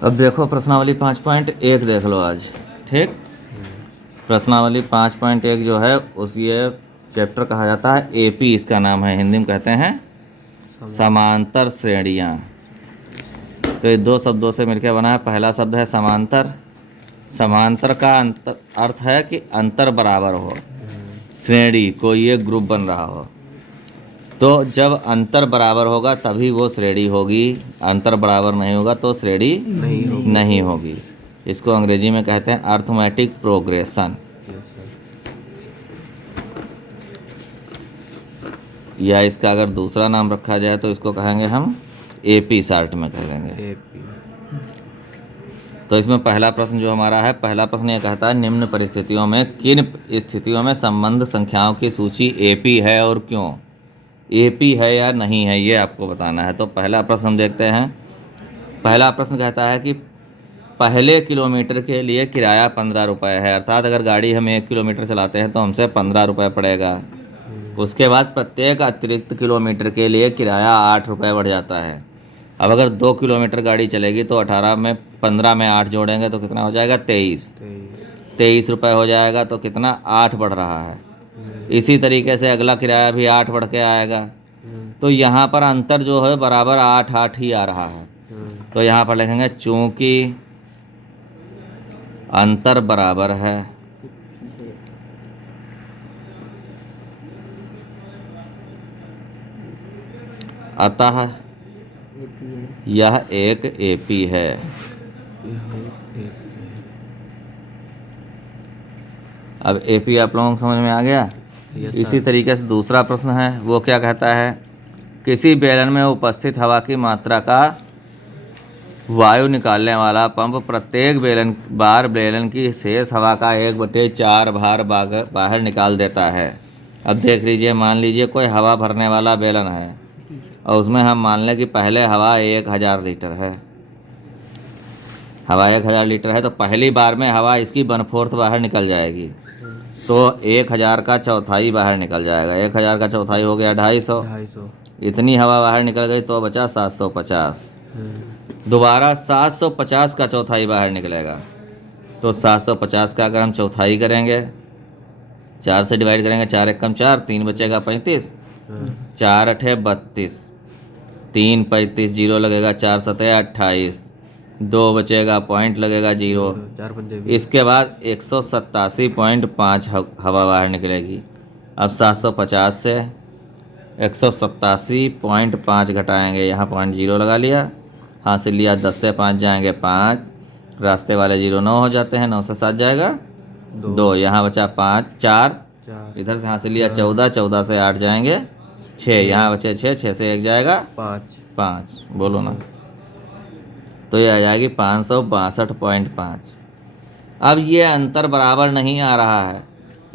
अब देखो प्रश्नावली 5.1 देख लो आज। ठीक, प्रश्नावली 5.1 जो है उस ये चैप्टर कहा जाता है एपी, इसका नाम है, हिंदी में कहते हैं समांतर श्रेणियाँ। तो ये दो शब्दों से मिलकर बना है। पहला शब्द है समांतर। समांतर का अर्थ है कि अंतर बराबर हो, श्रेणी कोई एक ग्रुप बन रहा हो। तो जब अंतर बराबर होगा तभी वो श्रेणी होगी, अंतर बराबर नहीं होगा तो श्रेणी नहीं होगी। इसको अंग्रेजी में कहते हैं अर्थमेटिक प्रोग्रेशन, या इसका अगर दूसरा नाम रखा जाए तो इसको कहेंगे हम एपी, शार्ट में कह देंगे। तो इसमें पहला प्रश्न जो हमारा है, पहला प्रश्न ये कहता है निम्न परिस्थितियों में किन स्थितियों में संबंध संख्याओं की सूची एपी है और क्यों। एपी है या नहीं है ये आपको बताना है। तो पहला प्रश्न हम देखते हैं। पहला प्रश्न कहता है कि पहले किलोमीटर के लिए किराया 15 रुपये है, अर्थात अगर गाड़ी हम 1 किलोमीटर चलाते हैं तो हमसे 15 रुपये पड़ेगा। उसके बाद प्रत्येक अतिरिक्त किलोमीटर के लिए किराया 8 रुपये बढ़ जाता है। अब अगर 2 किलोमीटर गाड़ी चलेगी तो 18 में 15 में 8 जोड़ेंगे तो कितना हो जाएगा, 23 रुपये हो जाएगा। तो कितना, 8 बढ़ रहा है। इसी तरीके से अगला किराया भी 8 बढ़ के आएगा। तो यहाँ पर अंतर जो है बराबर 8 ही आ रहा है। तो यहाँ पर लिखेंगे चूंकि अंतर बराबर है अतः यह एक एपी है। अब एपी आप लोगों को समझ में आ गया। इसी तरीके से दूसरा प्रश्न है, वो क्या कहता है, किसी बेलन में उपस्थित हवा की मात्रा का वायु निकालने वाला पंप प्रत्येक बेलन की शेष हवा का 1/4 भार बाहर निकाल देता है। अब देख लीजिए, मान लीजिए कोई हवा भरने वाला बेलन है और उसमें हम मान लें कि पहले हवा 1000 लीटर है। हवा 1000 लीटर है तो पहली बार में हवा इसकी 1/4 बाहर निकल जाएगी। तो 1000 का चौथाई बाहर निकल जाएगा। 1000 का चौथाई हो गया 250। इतनी हवा बाहर निकल गई तो बचा 750। दोबारा 750 का चौथाई बाहर निकलेगा। तो 750 का अगर हम चौथाई करेंगे, 4 से डिवाइड करेंगे, 4 एकम 4, 3 बचेगा 35, 4 अठे 32, 3 35, जीरो लगेगा, 4 सतह 28, 2 बचेगा, पॉइंट लगेगा 0। इसके बाद 187.5 हवा बाहर निकलेगी। अब 750 से 187.5 घटाएंगे, यहाँ पॉइंट 0 लगा लिया, हासिल लिया 10 से 5 जाएंगे 5, रास्ते वाले 0 9 हो जाते हैं, 9 से 7 जाएगा 2, यहाँ बचा 5 4, इधर से हासिल लिया 14, 14 से 8 जाएंगे 6, यहाँ बचे 6, 6 से 1 जाएगा 5, बोलो ना। तो ये आ जाएगी 562.5। अब ये अंतर बराबर नहीं आ रहा है।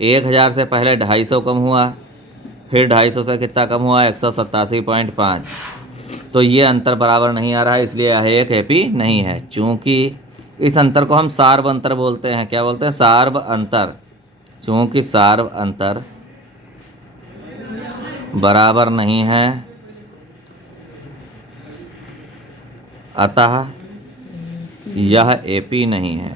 1000 से पहले 250 कम हुआ, फिर 250 से कितना कम हुआ, 187.5। तो ये अंतर बराबर नहीं आ रहा है, इसलिए यह एक एपी नहीं है। चूँकि इस अंतर को हम सार्व अंतर बोलते हैं। क्या बोलते हैं, सार्व अंतर। चूँकि सार्व अंतर बराबर नहीं है अतः यह एपी नहीं है।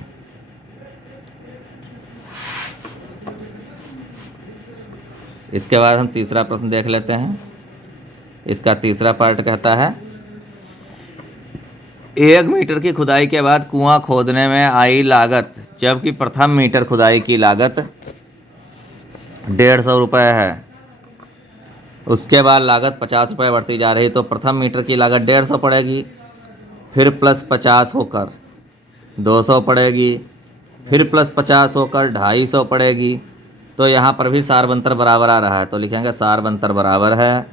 इसके बाद हम तीसरा प्रश्न देख लेते हैं। इसका तीसरा पार्ट कहता है 1 मीटर की खुदाई के बाद कुआं खोदने में आई लागत, जबकि प्रथम मीटर खुदाई की लागत 150 रुपये है। उसके बाद लागत 50 रुपये बढ़ती जा रही, तो प्रथम मीटर की लागत 150 पड़ेगी, फिर प्लस 50 होकर 200 पड़ेगी, फिर प्लस 50 होकर 250 पड़ेगी। तो यहाँ पर भी सार्व अंतर बराबर आ रहा है, तो लिखेंगे सार्व अंतर बराबर है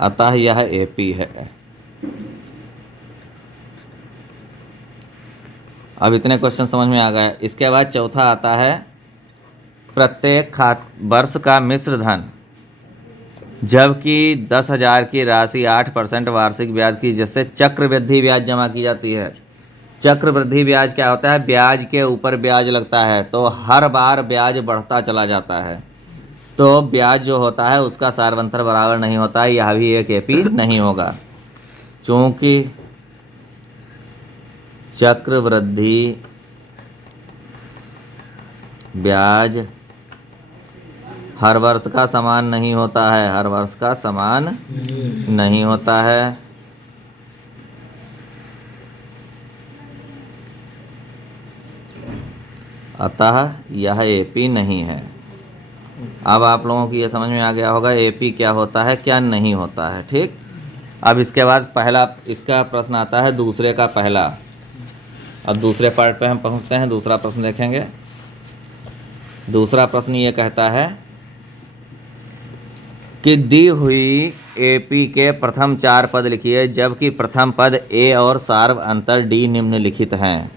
अतः यह एपी है। अब इतने क्वेश्चन समझ में आ गए। इसके बाद चौथा आता है प्रत्येक वर्ष का मिश्र धन, जबकि 10,000 की राशि 8% वार्षिक ब्याज की, जिससे चक्रवृद्धि ब्याज जमा की जाती है। चक्रवृद्धि ब्याज क्या होता है, ब्याज के ऊपर ब्याज लगता है, तो हर बार ब्याज बढ़ता चला जाता है। तो ब्याज जो होता है उसका सार्वंतर बराबर नहीं होता है, यह भी एक एपी नहीं होगा, चूँकि चक्रवृद्धि ब्याज हर वर्ष का समान नहीं होता है, हर वर्ष का समान नहीं होता है। अतः यह एपी नहीं है। अब आप लोगों की ये समझ में आ गया होगा एपी क्या होता है क्या नहीं होता है। ठीक, अब इसके बाद पहला इसका प्रश्न आता है दूसरे का पहला। अब दूसरे पार्ट पे हम पहुंचते हैं, दूसरा प्रश्न देखेंगे। दूसरा प्रश्न ये कहता है कि दी हुई एपी के प्रथम 4 पद लिखिए जबकि प्रथम पद ए और सार्व अंतर डी निम्नलिखित हैं।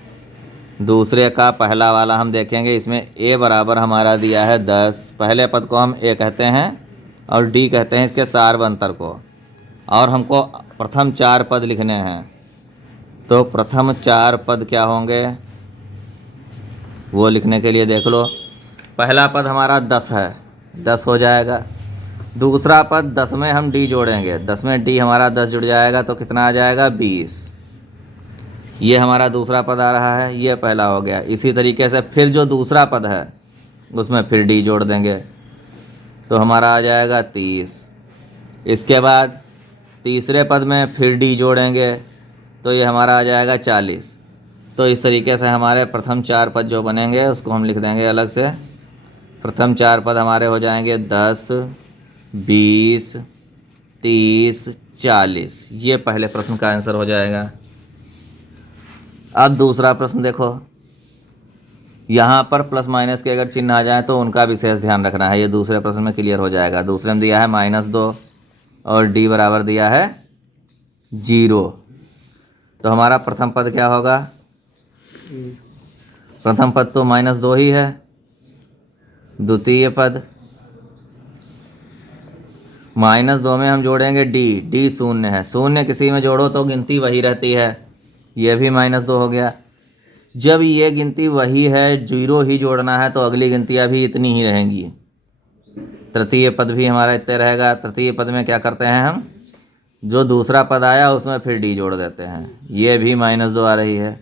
दूसरे का पहला वाला हम देखेंगे, इसमें ए बराबर हमारा दिया है 10, पहले पद को हम ए कहते हैं और डी कहते हैं इसके सार्व अंतर को, और हमको प्रथम 4 पद लिखने हैं। तो प्रथम 4 पद क्या होंगे वो लिखने के लिए देख लो। पहला पद हमारा 10 है, 10 हो जाएगा। दूसरा पद 10 में हम डी जोड़ेंगे, 10 में डी हमारा 10 जुड़ जाएगा तो कितना आ जाएगा 20। ये हमारा दूसरा पद आ रहा है, ये पहला हो गया। इसी तरीके से फिर जो दूसरा पद है उसमें फिर डी जोड़ देंगे तो हमारा आ जाएगा 30। इसके बाद तीसरे पद में फिर डी जोड़ेंगे तो ये हमारा आ जाएगा 40। तो इस तरीके से हमारे प्रथम 4 पद जो बनेंगे उसको हम लिख देंगे अलग से। प्रथम 4 पद हमारे हो जाएंगे 10, 20, 30, 40। ये पहले प्रश्न का आंसर हो जाएगा। अब दूसरा प्रश्न देखो, यहाँ पर प्लस माइनस के अगर चिन्ह आ जाए तो उनका विशेष ध्यान रखना है, ये दूसरे प्रश्न में क्लियर हो जाएगा। दूसरे में दिया है -2 और डी बराबर दिया है 0। तो हमारा प्रथम पद क्या होगा? प्रथम पद तो -2 ही है। द्वितीय पद -2 में हम जोड़ेंगे डी, डी शून्य है, शून्य किसी में जोड़ो तो गिनती वही रहती है, ये भी -2 हो गया। जब ये गिनती वही है, 0 ही जोड़ना है तो अगली गिनतियाँ भी इतनी ही रहेंगी। तृतीय पद भी हमारा इतने रहेगा। तृतीय पद में क्या करते हैं हम, जो दूसरा पद आया उसमें फिर डी जोड़ देते हैं, ये भी -2 आ रही है।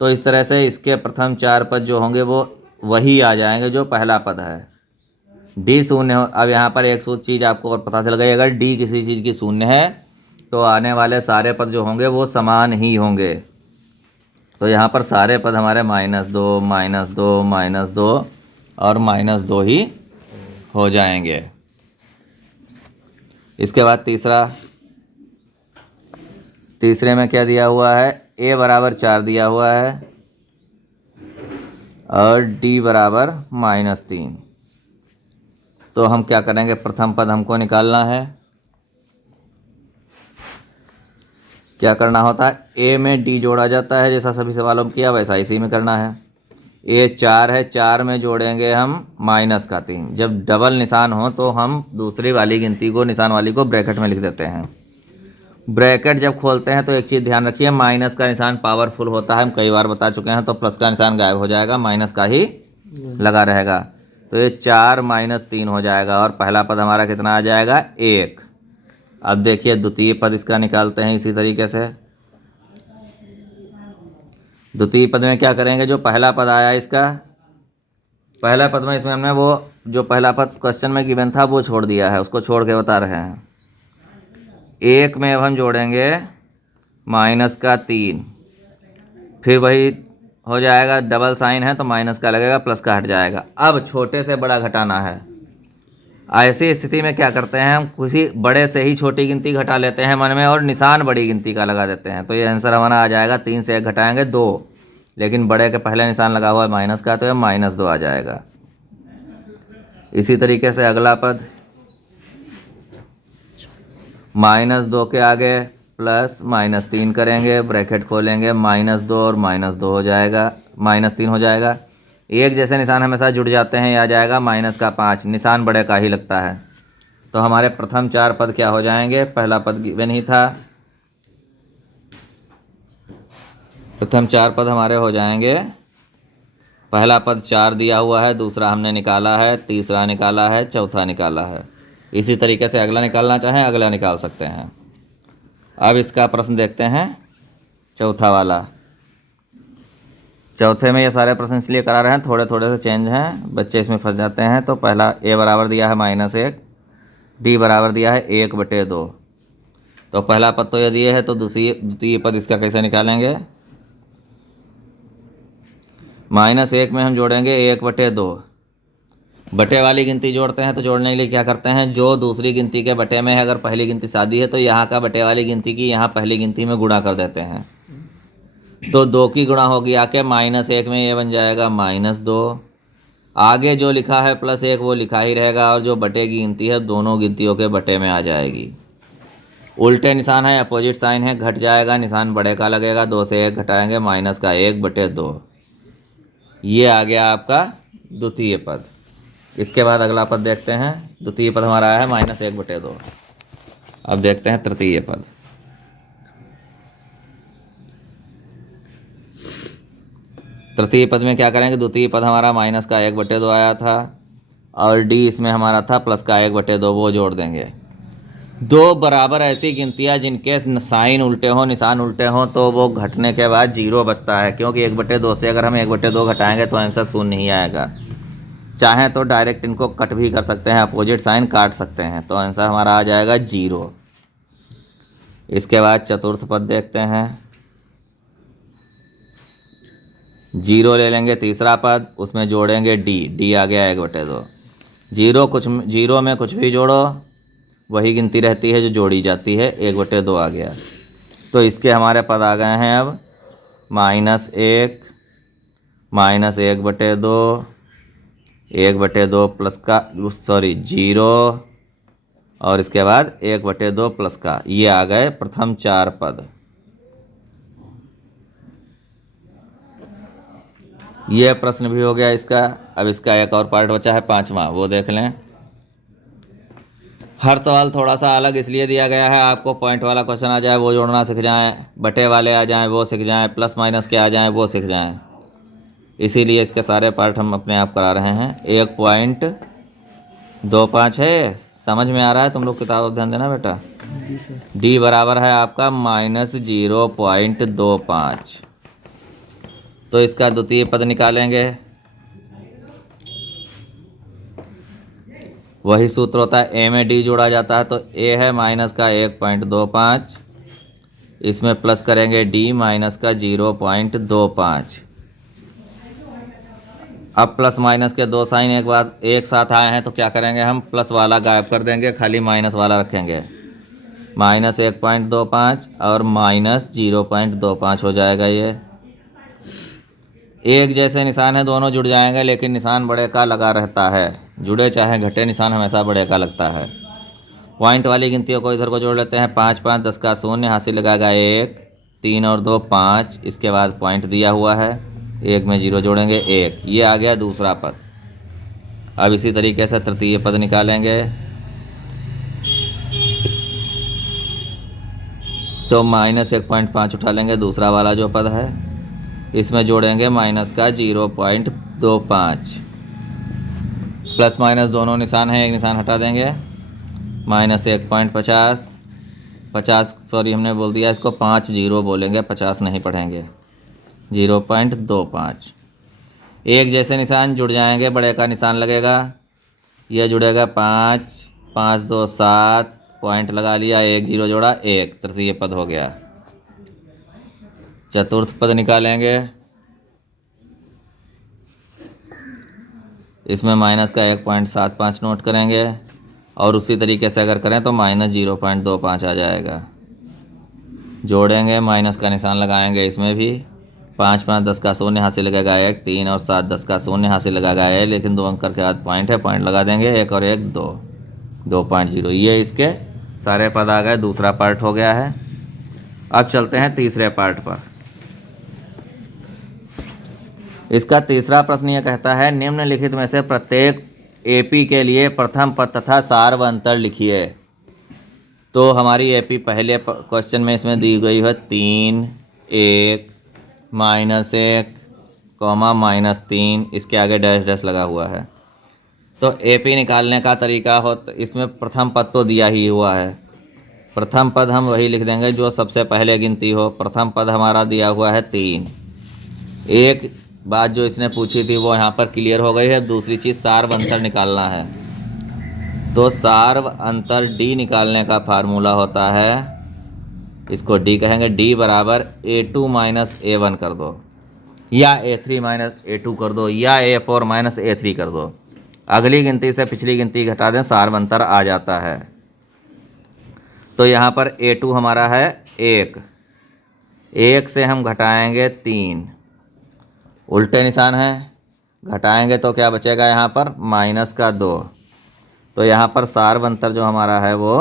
तो इस तरह से इसके प्रथम 4 पद जो होंगे वो वही आ जाएंगे जो पहला पद है। डी शून्य हो। अब यहाँ पर एक चीज़ आपको और पता चल गई, अगर डी किसी चीज़ की शून्य है तो आने वाले सारे पद जो होंगे वो समान ही होंगे। तो यहाँ पर सारे पद हमारे -2, -2, -2 और -2 ही हो जाएंगे। इसके बाद तीसरे में क्या दिया हुआ है, ए बराबर 4 दिया हुआ है और डी बराबर -3। तो हम क्या करेंगे, प्रथम पद हमको निकालना है। क्या करना होता है, ए में डी जोड़ा जाता है, जैसा सभी सवालों में किया वैसा इसी में करना है। ए 4 है, 4 में जोड़ेंगे हम -3। जब डबल निशान हो तो हम दूसरी वाली गिनती को, निशान वाली को ब्रैकेट में लिख देते हैं। ब्रैकेट जब खोलते हैं तो एक चीज़ ध्यान रखिए, माइनस का निशान पावरफुल होता है, हम कई बार बता चुके हैं। तो प्लस का निशान गायब हो जाएगा, माइनस का ही लगा रहेगा। तो ये 4 - 3 हो जाएगा और पहला पद हमारा कितना आ जाएगा 1। अब देखिए द्वितीय पद इसका निकालते हैं इसी तरीके से। द्वितीय पद में क्या करेंगे, जो पहला पद आया इसका, पहला पद में इसमें हमने वो जो पहला पद क्वेश्चन में गिवन था वो छोड़ दिया है, उसको छोड़ के बता रहे हैं। 1 में अब हम जोड़ेंगे -3, फिर वही हो जाएगा, डबल साइन है तो माइनस का लगेगा, प्लस का हट जाएगा। अब छोटे से बड़ा घटाना है। ऐसी स्थिति में क्या करते हैं, हम किसी बड़े से ही छोटी गिनती घटा लेते हैं मन में और निशान बड़ी गिनती का लगा देते हैं। तो ये आंसर हमारा आ जाएगा 3 से 1 घटाएंगे 2, लेकिन बड़े के पहले निशान लगा हुआ है माइनस का, तो ये -2 आ जाएगा। इसी तरीके से अगला पद -2 के आगे प्लस -3 करेंगे, ब्रैकेट खोलेंगे, -2 और -2 हो जाएगा, -3 हो जाएगा। एक जैसे निशान हमेशा जुड़ जाते हैं, ये आ जाएगा -5, निशान बड़े का ही लगता है। तो हमारे प्रथम 4 पद क्या हो जाएंगे, पहला पद गिवन ही था, प्रथम 4 पद हमारे हो जाएंगे पहला पद 4 दिया हुआ है, दूसरा हमने निकाला है, तीसरा निकाला है, चौथा निकाला है। इसी तरीके से अगला निकालना चाहें अगला निकाल सकते हैं। अब इसका प्रश्न देखते हैं, चौथा वाला। चौथे में ये सारे प्रश्न इसलिए करा रहे हैं, थोड़े थोड़े से चेंज हैं, बच्चे इसमें फंस जाते हैं। तो पहला ए बराबर दिया है -1, डी बराबर दिया है 1/2। तो पहला पद तो ये दिए है, तो द्वितीय पद इसका कैसे निकालेंगे? -1 में हम जोड़ेंगे 1/2। बटे वाली गिनती जोड़ते हैं तो जोड़ने के लिए क्या करते हैं, जो दूसरी गिनती के बटे में है, अगर पहली गिनती सादी है तो यहाँ का बटे वाली गिनती की यहाँ पहली गिनती में गुणा कर देते हैं। तो 2 की गुणा होगी आके -1 में, ये बन जाएगा -2। आगे जो लिखा है +1 वो लिखा ही रहेगा, और जो बटे की गिनती है दोनों गिनतियों के बटे में आ जाएगी। उल्टे निशान है, अपोजिट साइन है, घट जाएगा, निशान बड़े का लगेगा, 2 से 1 घटाएंगे, -1/2। ये आ गया आपका द्वितीय पद। इसके बाद अगला पद देखते हैं। द्वितीय पद हमारा आया है -1/2। अब देखते हैं तृतीय पद। तृतीय पद में क्या करेंगे, द्वितीय पद हमारा -1/2 आया था, और डी इसमें हमारा था +1/2, वो जोड़ देंगे। दो बराबर ऐसी गिनतियाँ जिनके साइन उल्टे हों, निशान उल्टे हों, तो वो घटने के बाद 0 बचता है, क्योंकि 1/2 से अगर हम 1/2 घटाएंगे तो आंसर 0 नहीं आएगा। चाहें तो डायरेक्ट इनको कट भी कर सकते हैं, अपोजिट साइन काट सकते हैं, तो आंसर हमारा आ जाएगा 0। इसके बाद चतुर्थ पद देखते हैं। 0 ले लेंगे, तीसरा पद, उसमें जोड़ेंगे डी आ गया 1/2। 0 में कुछ भी जोड़ो वही गिनती रहती है जो जोड़ी जाती है, 1/2 आ गया। तो इसके हमारे पद आ गए हैं अब -1, -1/2, 1/2 प्लस का 0, और इसके बाद 1/2 प्लस का। ये आ गए प्रथम 4 पद। ये प्रश्न भी हो गया इसका। अब इसका एक और पार्ट बचा है, 5वां, वो देख लें। हर सवाल थोड़ा सा अलग इसलिए दिया गया है, आपको पॉइंट वाला क्वेश्चन आ जाए वो जोड़ना सीख जाएं, बटे वाले आ जाएं वो सीख जाएं, प्लस माइनस के आ जाएं वो सीख जाएं। इसीलिए इसके सारे पार्ट हम अपने आप करा रहे हैं। 1.25 है, समझ में आ रहा है? तुम लोग किताब ध्यान देना बेटा। डी बराबर है आपका -0.25। तो इसका द्वितीय पद निकालेंगे, वही सूत्र होता है, ए में डी जोड़ा जाता है, तो ए है -1.25, इसमें प्लस करेंगे डी -0.25। अब प्लस माइनस के दो साइन एक साथ आए हैं, तो क्या करेंगे, हम प्लस वाला गायब कर देंगे, खाली माइनस वाला रखेंगे। -1.25 और -0.25 हो जाएगा। ये एक जैसे निशान है, दोनों जुड़ जाएंगे, लेकिन निशान बड़े का लगा रहता है, जुड़े चाहे घटे, निशान हमेशा बड़े का लगता है। पॉइंट वाली गिनतियों को इधर को जोड़ लेते हैं, 5 5 10 का 0, हासिल लगाएगा 1, 3 और 2 5, इसके बाद पॉइंट दिया हुआ है, 1 में 0 जोड़ेंगे 1। ये आ गया दूसरा पद। अब इसी तरीके से तृतीय पद निकालेंगे, तो -1.5 उठा लेंगे, दूसरा वाला जो पद है, इसमें जोड़ेंगे -0.25। प्लस माइनस दोनों निशान हैं, एक निशान हटा देंगे, -1.50 सॉरी हमने बोल दिया इसको, 5 0 बोलेंगे, 50 नहीं पढ़ेंगे, 0.25। एक जैसे निशान जुड़ जाएंगे, बड़े का निशान लगेगा, यह जुड़ेगा 5 5 2 7, पॉइंट लगा लिया, 1 0 जोड़ा 1, तृतीय पद हो गया। चतुर्थ पद निकालेंगे, इसमें माइनस का 1.75 नोट करेंगे, और उसी तरीके से अगर करें तो -0.25 आ जाएगा। जोड़ेंगे, माइनस का निशान लगाएंगे, इसमें भी 5 5 10 का 0, हासिल लगाएगा 1, 3 और 7 10 का 0, हासिल लगाएगा 1, लेकिन 2 अंक के बाद पॉइंट है, पॉइंट लगा देंगे, 1 और 1 2, 2.0। ये इसके सारे पद आ गए, दूसरा पार्ट हो गया है। अब चलते हैं तीसरे पार्ट पर। इसका तीसरा प्रश्न यह कहता है, निम्नलिखित में से प्रत्येक एपी के लिए प्रथम पद तथा सार व अंतर लिखिए। तो हमारी एपी पहले क्वेश्चन में इसमें दी गई है 3 1 -1 कॉमा -3, इसके आगे डैश डैश लगा हुआ है। तो AP निकालने का तरीका हो, तो इसमें प्रथम पद तो दिया ही हुआ है, प्रथम पद हम वही लिख देंगे जो सबसे पहले गिनती हो। प्रथम पद हमारा दिया हुआ है 3। एक बात जो इसने पूछी थी वो यहाँ पर क्लियर हो गई है। दूसरी चीज़ सार्व अंतर निकालना है, तो सार्व अंतर D निकालने का फार्मूला होता है, इसको D कहेंगे, D बराबर A2 माइनस A1 कर दो, या A3 माइनस A2 कर दो, या A4 माइनस A3 कर दो। अगली गिनती से पिछली गिनती घटा दें, सार्व अंतर आ जाता है। तो यहाँ पर A2 हमारा है 1, 1 से हम घटाएंगे 3, उल्टे निशान है, घटाएंगे तो क्या बचेगा यहाँ पर -2। तो यहाँ पर सार्व अंतर जो हमारा है वो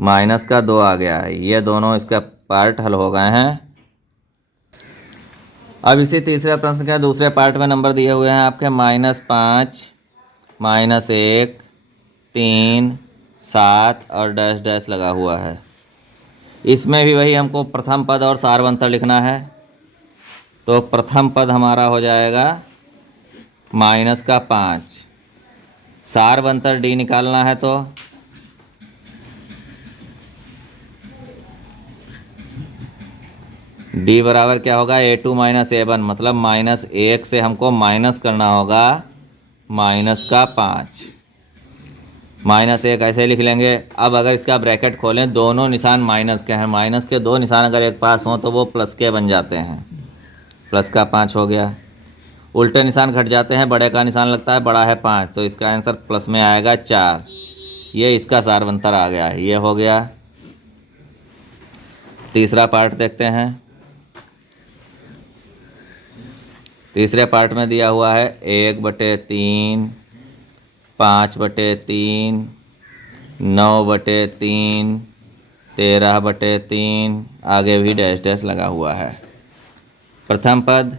-2 आ गया है। ये दोनों इसका पार्ट हल हो गए हैं। अब इसी तीसरे प्रश्न के दूसरे पार्ट में नंबर दिए हुए हैं आपके -5, -1, 3, 7 और डैश डैश लगा हुआ है। इसमें भी वही हमको प्रथम पद और सार्व अंतर लिखना है। तो प्रथम पद हमारा हो जाएगा -5, सार्व अंतर D निकालना है, तो D बराबर क्या होगा A2 माइनस A1, मतलब -1 से हमको माइनस करना होगा -5, -1 ऐसे लिख लेंगे। अब अगर इसका ब्रैकेट खोलें, दोनों निशान माइनस के हैं, माइनस के दो निशान अगर एक पास हों तो वो प्लस के बन जाते हैं, +5 हो गया। उल्टे निशान घट जाते हैं, बड़े का निशान लगता है, बड़ा है 5, तो इसका आंसर प्लस में आएगा 4। ये इसका सार्व अंतर आ गया है, ये हो गया। तीसरा पार्ट देखते हैं। तीसरे पार्ट में दिया हुआ है 1/3, 5/3, 9/3, 13/3, आगे भी डैश डैश लगा हुआ है। प्रथम पद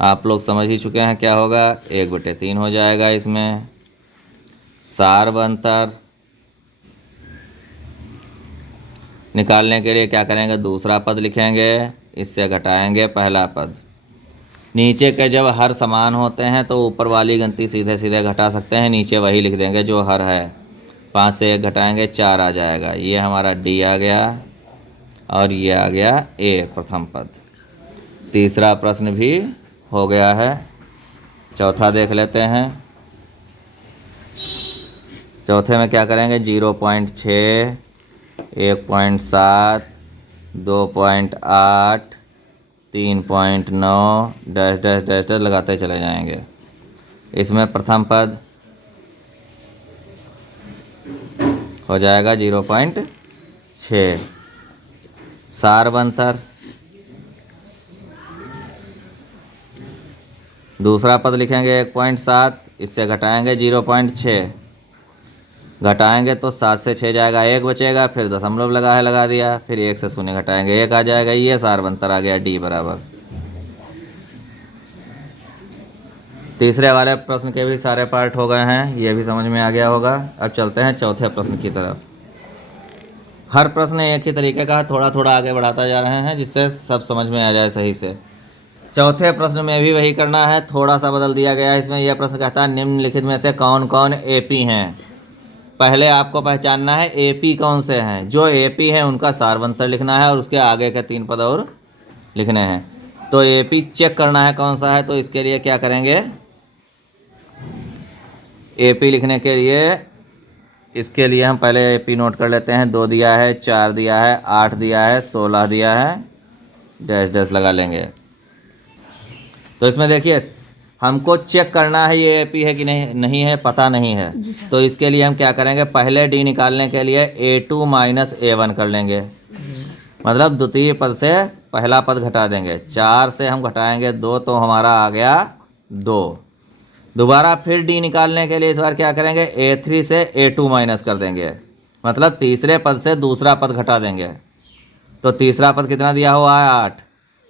आप लोग समझ ही चुके हैं क्या होगा, 1/3 हो जाएगा। इसमें सार्व अंतर निकालने के लिए क्या करेंगे, दूसरा पद लिखेंगे, इससे घटाएंगे पहला पद। नीचे के जब हर समान होते हैं तो ऊपर वाली गिनती सीधे सीधे घटा सकते हैं, नीचे वही लिख देंगे जो हर है। 5 से 1 घटाएंगे 4 आ जाएगा। ये हमारा D आ गया और ये आ गया A, प्रथम पद। तीसरा प्रश्न भी हो गया है। चौथा देख लेते हैं। चौथे में क्या करेंगे, 0.6, 1.7, 2.8, 3.9, डैश डैश डैश डैश लगाते चले जाएंगे। इसमें प्रथम पद हो जाएगा 0.6, सार्व अंतर दूसरा पद लिखेंगे 1.7, इससे घटाएंगे 0.6, घटाएंगे तो 7 से 6 जाएगा, 1 बचेगा, फिर दशमलव लगा दिया, फिर 1 से 0 घटाएंगे 1 आ जाएगा। ये सार्व अंतर आ गया D बराबर। तीसरे वाले प्रश्न के भी सारे पार्ट हो गए हैं, ये भी समझ में आ गया होगा। अब चलते हैं चौथे प्रश्न की तरफ। हर प्रश्न एक ही तरीके का, थोड़ा थोड़ा आगे बढ़ाता जा रहे हैं जिससे सब समझ में आ जाए सही से। चौथे प्रश्न में भी वही करना है, थोड़ा सा बदल दिया गया है। इसमें यह प्रश्न कहता है निम्नलिखित में से कौन कौन AP हैं। पहले आपको पहचानना है AP कौन से हैं। जो AP हैं उनका सार्व अंतर लिखना है और उसके आगे के 3 पद और लिखने हैं। तो AP चेक करना है कौन सा है, तो इसके लिए क्या करेंगे, AP लिखने के लिए इसके लिए हम पहले AP नोट कर लेते हैं। 2 दिया है, 4 दिया है, 8 दिया है, 16 दिया है, डैश डैश लगा लेंगे। तो इसमें देखिए हमको चेक करना है ये AP है कि नहीं है, पता नहीं है। तो इसके लिए हम क्या करेंगे, पहले D निकालने के लिए A2 माइनस A1 कर लेंगे, मतलब द्वितीय पद से पहला पद घटा देंगे। 4 से हम घटाएंगे 2, तो हमारा आ गया 2। दोबारा फिर D निकालने के लिए इस बार क्या करेंगे, A3 से A2 माइनस कर देंगे, मतलब तीसरे पद से दूसरा पद घटा देंगे। तो तीसरा पद कितना दिया हुआ है, 8,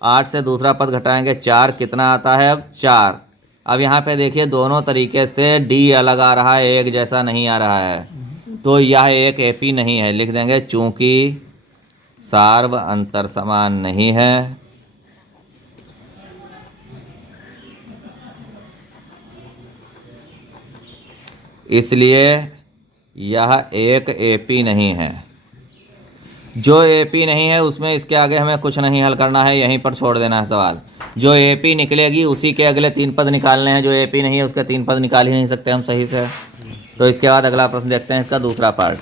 8 से दूसरा पद घटाएंगे 4, कितना आता है अब 4। अब यहाँ पे देखिए दोनों तरीके से D अलग आ रहा है, एक जैसा नहीं आ रहा है, तो यह एक AP नहीं है। लिख देंगे चूँकि सार्व अंतर समान नहीं है, इसलिए यह एक एपी नहीं है। जो एपी नहीं है उसमें इसके आगे हमें कुछ नहीं हल करना है, यहीं पर छोड़ देना है सवाल। जो एपी निकलेगी उसी के अगले 3 पद निकालने हैं। जो एपी नहीं है उसके 3 पद निकाल ही नहीं सकते हम सही से। तो इसके बाद अगला प्रश्न देखते हैं, इसका दूसरा पार्ट।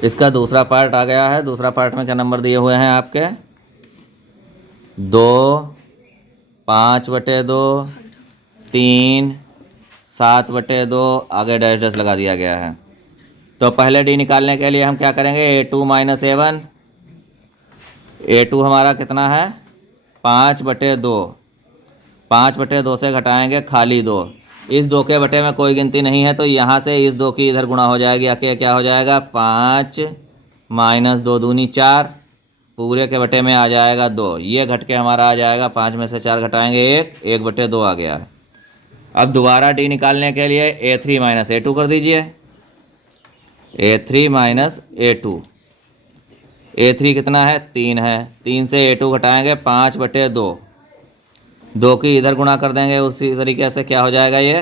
इसका दूसरा पार्ट आ गया है। दूसरा पार्ट में क्या नंबर दिए हुए हैं आपके? 2, 5/2, 3, 7/2, आगे डैश डैश लगा दिया गया है। तो पहले डी निकालने के लिए हम क्या करेंगे? A2 - A1। A2 हमारा कितना है? 5/2। 5/2 से घटाएंगे खाली 2। इस 2 के बटे में कोई गिनती नहीं है, तो यहाँ से इस 2 की इधर गुणा हो जाएगी। आके क्या हो जाएगा? 5 - 2 दूनी 4, पूरे के बटे में आ जाएगा 2। ये घट के हमारा आ जाएगा 5 में से 4 घटाएंगे 1, 1/2 आ गया है। अब दोबारा डी निकालने के लिए A3 - A2 कर दीजिए। A3 - A2। A3 कितना है? 3 है। 3 से A2 घटाएंगे 5/2। 2 की इधर गुणा कर देंगे, उसी तरीके से क्या हो जाएगा? ये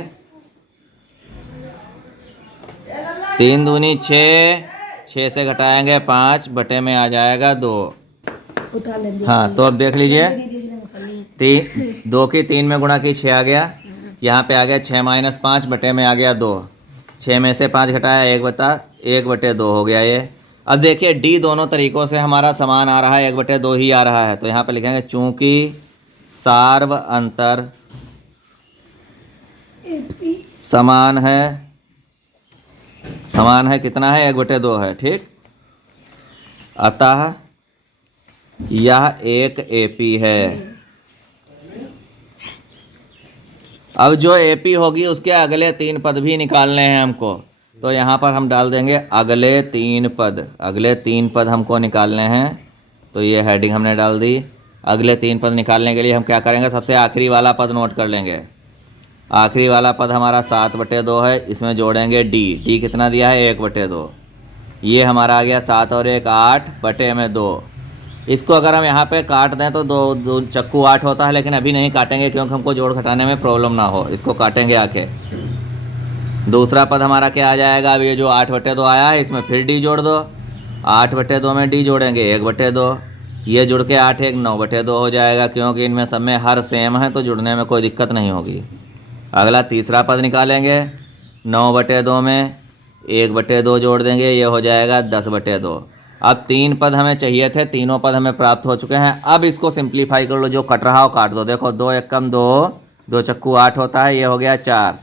3 दूनी 6, 6 से घटाएंगे 5, बटे में आ जाएगा 2। हाँ, तो अब देख लीजिए, 2 की 3 में गुणा की 6 आ गया। यहाँ पे आ गया 6 - 5, बटे में आ गया 2। 6 में से 5 घटाया 1/2 हो गया ये। अब देखिए डी दोनों तरीक़ों से हमारा समान आ रहा है, 1/2 ही आ रहा है। तो यहाँ पे लिखेंगे चूँकि सार्व अंतर समान है कितना है? 1/2 है, ठीक। अतः यह एक एपी है। अब जो एपी होगी उसके अगले 3 पद भी निकालने हैं हमको। तो यहाँ पर हम डाल देंगे अगले 3 पद। अगले 3 पद हमको निकालने हैं, तो ये हेडिंग हमने डाल दी। अगले 3 पद निकालने के लिए हम क्या करेंगे? सबसे आखिरी वाला पद नोट कर लेंगे। आखिरी वाला पद हमारा 7/2 है, इसमें जोड़ेंगे डी। डी कितना दिया है? 1/2। ये हमारा आ गया 7 और 1 8/2। इसको अगर हम यहाँ पे काट दें तो 2 चक्कू 8 होता है, लेकिन अभी नहीं काटेंगे क्योंकि हमको जोड़ घटाने में प्रॉब्लम ना हो। इसको काटेंगे आके। दूसरा पद हमारा क्या आ जाएगा? अब ये जो 8/2 आया है इसमें फिर डी जोड़ दो। 8/2 में डी जोड़ेंगे 1/2। ये जुड़ के 8 1 9/2 हो जाएगा, क्योंकि इनमें सब में हर सेम है तो जुड़ने में कोई दिक्कत नहीं होगी। अगला तीसरा पद निकालेंगे। 9/2 में 1/2 जोड़ देंगे, ये हो जाएगा 10/2। अब 3 पद हमें चाहिए थे, तीनों पद हमें प्राप्त हो चुके हैं। अब इसको सिंप्लीफाई कर लो, जो कट रहा हो काट दो। देखो 2 एकम 2, 2 चक्कू 8 होता है, ये हो गया 4।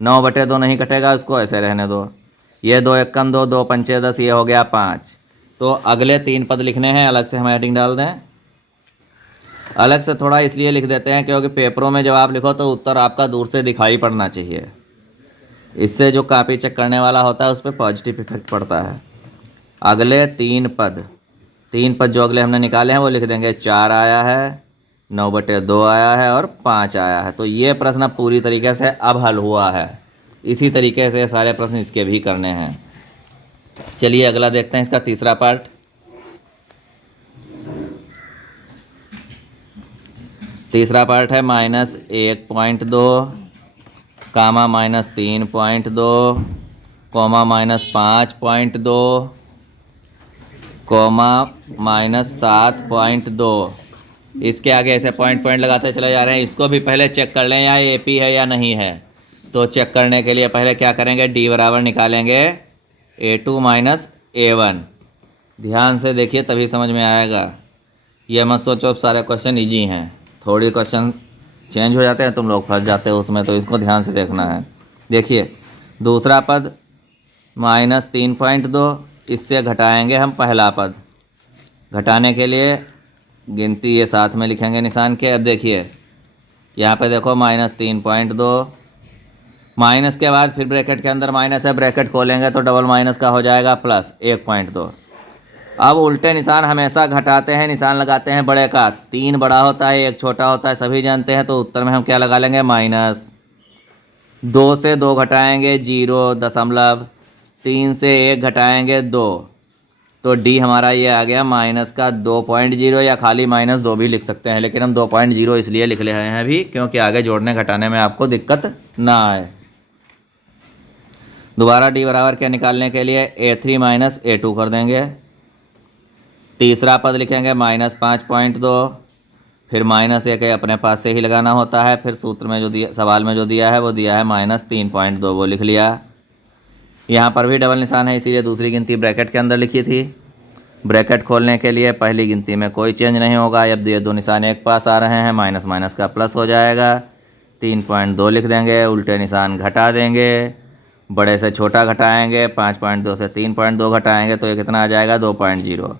9/2 नहीं कटेगा, उसको ऐसे रहने दो। ये 2 एकम 2, 2 पंचे 10, ये हो गया 5। तो अगले 3 पद लिखने हैं, अलग से हम हेडिंग डाल दें। अलग से थोड़ा इसलिए लिख देते हैं क्योंकि पेपरों में जब आप लिखो तो उत्तर आपका दूर से दिखाई पड़ना चाहिए। इससे जो कॉपी चेक करने वाला होता है उस पर पॉजिटिव इफेक्ट पड़ता है। अगले 3 पद जो अगले हमने निकाले हैं वो लिख देंगे। 4 आया है, 9/2 आया है और 5 आया है। तो ये प्रश्न अब पूरी तरीके से अब हल हुआ है। इसी तरीके से सारे प्रश्न इसके भी करने हैं। चलिए अगला देखते हैं, इसका तीसरा पार्ट। तीसरा पार्ट है -1.2, कामा -3.2, कोमा -5.2, कोमा -7.2। इसके आगे ऐसे पॉइंट लगाते चले जा रहे हैं। इसको भी पहले चेक कर लें या एपी है या नहीं है। तो चेक करने के लिए पहले क्या करेंगे? डी बराबर निकालेंगे A2 - A1। ध्यान से देखिए तभी समझ में आएगा। ये मत सोचो अब सारे क्वेश्चन इजी हैं, थोड़ी क्वेश्चन चेंज हो जाते हैं, तुम लोग फंस जाते हो उसमें। तो इसको ध्यान से देखना है। देखिए दूसरा पद -3.2, इससे घटाएंगे हम पहला पद। घटाने के लिए गिनती ये साथ में लिखेंगे निशान के। अब देखिए यहाँ पे देखो -3.2, माइनस के बाद फिर ब्रैकेट के अंदर माइनस है, ब्रैकेट खोलेंगे तो डबल माइनस का हो जाएगा प्लस 1.2। अब उल्टे निशान हमेशा घटाते हैं, निशान लगाते हैं बड़े का। 3 बड़ा होता है, 1 छोटा होता है, सभी जानते हैं। तो उत्तर में हम क्या लगा लेंगे? माइनस। 2 से 2 घटाएंगे 0, 3 से 1 घटाएंगे 2, तो डी हमारा ये आ गया माइनस का 2.0, या खाली -2 भी लिख सकते हैं, लेकिन हम 2.0 इसलिए लिख रहे हैं अभी क्योंकि आगे जोड़ने घटाने में आपको दिक्कत ना आए। दोबारा डी बराबर क्या निकालने के लिए A3 माइनस A2 कर देंगे। तीसरा पद लिखेंगे -5.2, फिर -1 अपने पास से ही लगाना होता है, फिर सूत्र में जो दिया, सवाल में जो दिया है वो दिया है -3.2, वो लिख लिया। यहाँ पर भी डबल निशान है इसीलिए दूसरी गिनती ब्रैकेट के अंदर लिखी थी। ब्रैकेट खोलने के लिए पहली गिनती में कोई चेंज नहीं होगा, अब ये 2 निशान एक पास आ रहे हैं, माइनस माइनस का प्लस हो जाएगा। 3.2 लिख देंगे, उल्टे निशान घटा देंगे, बड़े से छोटा घटाएंगे, 5.2 से 3.2 घटाएंगे तो ये कितना आ जाएगा 2.0।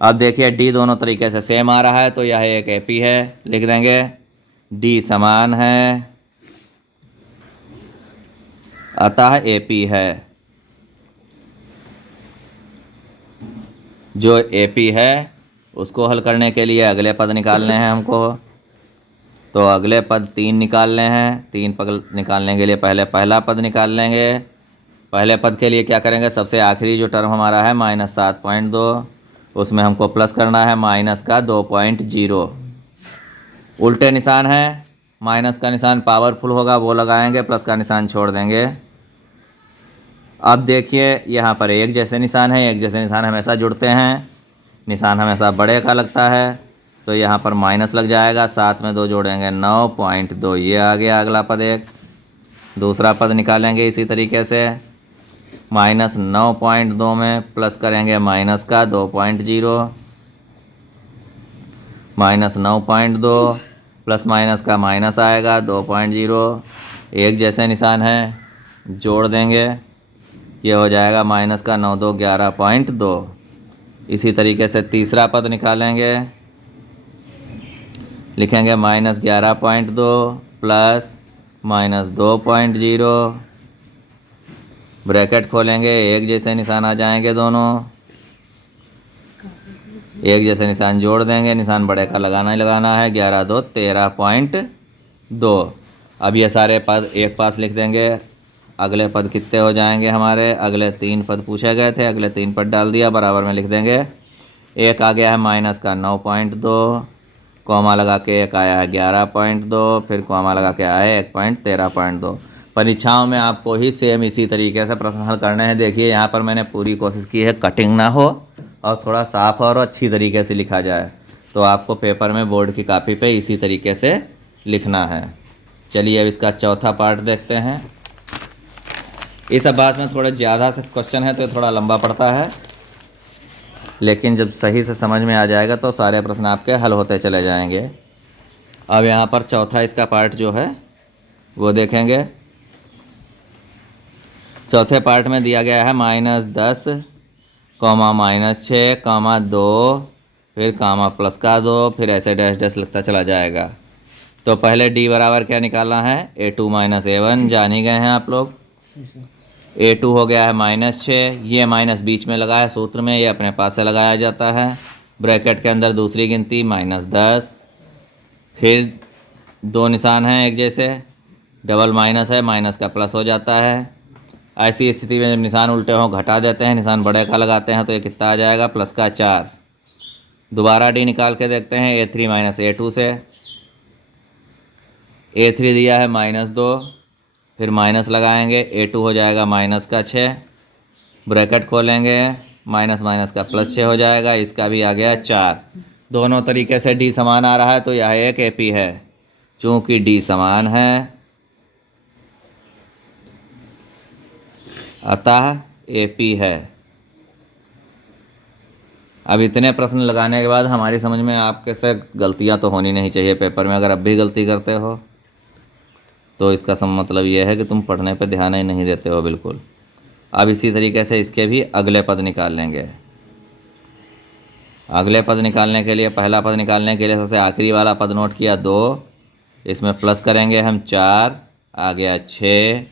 अब देखिए डी दोनों तरीके से सेम आ रहा है तो यह एक एपी है, लिख देंगे डी समान है अतः एपी है। जो एपी है उसको हल करने के लिए अगले पद निकालने हैं हमको, तो अगले पद 3 निकालने हैं। 3 पद निकालने के लिए पहले पहला पद निकाल लेंगे। पहले पद के लिए क्या करेंगे, सबसे आखिरी जो टर्म हमारा है -7.2, उसमें हमको प्लस करना है माइनस का 2.0। उल्टे निशान है, माइनस का निशान पावरफुल होगा वो लगाएंगे, प्लस का निशान छोड़ देंगे। अब देखिए यहाँ पर एक जैसे निशान है, एक जैसे निशान हमेशा जुड़ते हैं, निशान हमेशा बड़े का लगता है, तो यहाँ पर माइनस लग जाएगा, 7 में 2 जोड़ेंगे 9.2, ये आ गया अगला पद एक। दूसरा पद निकालेंगे इसी तरीके से, -9.2 में प्लस करेंगे माइनस का 2.0, -9.2 प्लस माइनस का माइनस आएगा 2.0, एक जैसे निशान है जोड़ देंगे, ये हो जाएगा माइनस का 9 2 11.2। इसी तरीके से तीसरा पद निकालेंगे, लिखेंगे -11.2 प्लस -2.0, ब्रैकेट खोलेंगे, एक जैसे निशान आ जाएंगे दोनों, एक जैसे निशान जोड़ देंगे, निशान बड़े का लगाना ही लगाना है, 11 2 13.2। अब ये सारे पद एक पास लिख देंगे। अगले पद कितने हो जाएंगे हमारे, अगले 3 पद पूछे गए थे, अगले 3 पद डाल दिया, बराबर में लिख देंगे। एक आ गया है माइनस का 9.2, कॉमा लगा के एक आया है 11.2, फिर कॉमा लगा के आया है 1.13.2। परीक्षाओं में आपको ही सेम इसी तरीके से प्रश्न हल करने हैं। देखिए यहाँ पर मैंने पूरी कोशिश की है कटिंग ना हो और थोड़ा साफ और अच्छी तरीके से लिखा जाए, तो आपको पेपर में बोर्ड की कापी पे इसी तरीके से लिखना है। चलिए अब इसका चौथा पार्ट देखते हैं। इस अभ्यास में थोड़ा ज़्यादा से क्वेश्चन है तो थोड़ा लंबा पड़ता है, लेकिन जब सही से समझ में आ जाएगा तो सारे प्रश्न आपके हल होते चले जाएंगे। अब यहाँ पर चौथा इसका पार्ट जो है वो देखेंगे। चौथे पार्ट में दिया गया है -10, -6, -2, फिर कामा प्लस का 2, फिर ऐसे डैश डैश लगता चला जाएगा। तो पहले डी बराबर क्या निकालना है, A2 - A1 जान ही गए हैं आप लोग। A2 हो गया है -6, ये माइनस बीच में लगा है सूत्र में, ये अपने पास से लगाया जाता है। ब्रैकेट के अंदर दूसरी गिनती -10, फिर 2 निशान हैं एक जैसे, डबल माइनस है, माइनस का प्लस हो जाता है। ऐसी स्थिति में जब निशान उल्टे हों घटा देते हैं, निशान बड़े का लगाते हैं तो ये कितना आ जाएगा प्लस का 4। दोबारा डी निकाल के देखते हैं A3 - A2 से। A3 दिया है -2, फिर माइनस लगाएंगे, A2 हो जाएगा माइनस का 6, ब्रैकेट खोलेंगे, माइनस माइनस का प्लस 6 हो जाएगा, इसका भी आ गया 4। दोनों तरीके से डी समान आ रहा है तो यह एक एपी है। चूँकि डी समान है अतः एपी है। अब इतने प्रश्न लगाने के बाद हमारी समझ में आपके से गलतियां तो होनी नहीं चाहिए पेपर में। अगर अब भी गलती करते हो तो इसका मतलब यह है कि तुम पढ़ने पे ध्यान ही नहीं देते हो बिल्कुल। अब इसी तरीके से इसके भी अगले पद निकाल लेंगे। अगले पद निकालने के लिए, पहला पद निकालने के लिए सबसे आखिरी वाला पद नोट किया 2, इसमें प्लस करेंगे हम 4, आ गया 6।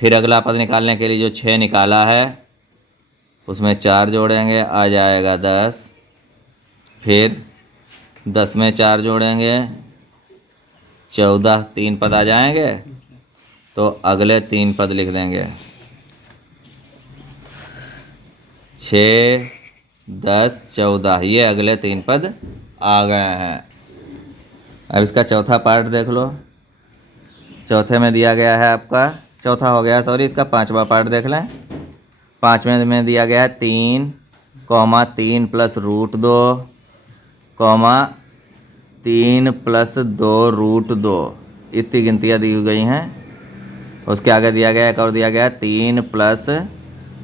फिर अगला पद निकालने के लिए जो 6 निकाला है उसमें 4 जोड़ेंगे, आ जाएगा 10। फिर 10 में 4 जोड़ेंगे 14, 3 पद आ जाएंगे, तो अगले 3 पद लिख देंगे। 6, 10, 14, ये अगले 3 पद आ गए हैं। अब इसका चौथा पार्ट देख लो। चौथे में दिया गया है आपका, चौथा हो गया सॉरी, इसका 5वां पार्ट देख लें। 5वें में दिया गया है 3, 3 प्लस रूट 2, 3 प्लस 2 रूट 2, इतनी गिनतियाँ दी गई हैं। उसके आगे दिया गया एक और दिया गया 3 प्लस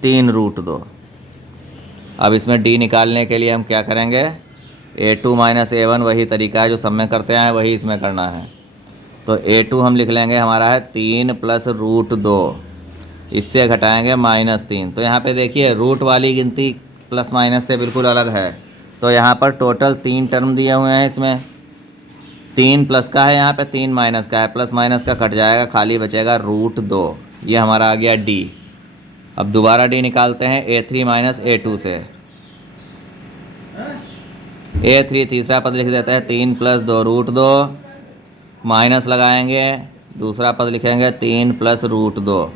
3 रूट 2। अब इसमें डी निकालने के लिए हम क्या करेंगे, A2 माइनस A1 वही तरीका है जो सब में करते हैं, वही इसमें करना है। तो A2 हम लिख लेंगे हमारा है 3 प्लस रूट 2, इससे घटाएंगे -3। तो यहाँ पे देखिए रूट वाली गिनती प्लस माइनस से बिल्कुल अलग है। तो यहाँ पर टोटल 3 टर्म दिए हुए हैं, इसमें 3 प्लस का है, यहाँ पे 3 माइनस का है, प्लस माइनस का कट जाएगा, खाली बचेगा रूट 2। ये हमारा आ गया डी। अब दोबारा डी निकालते हैं A3 माइनस A2 से। A3 तीसरा पद लिख देते हैं 3 प्लस 2 रूट 2, माइनस लगाएंगे, दूसरा पद लिखेंगे 3 प्लस रूट 2,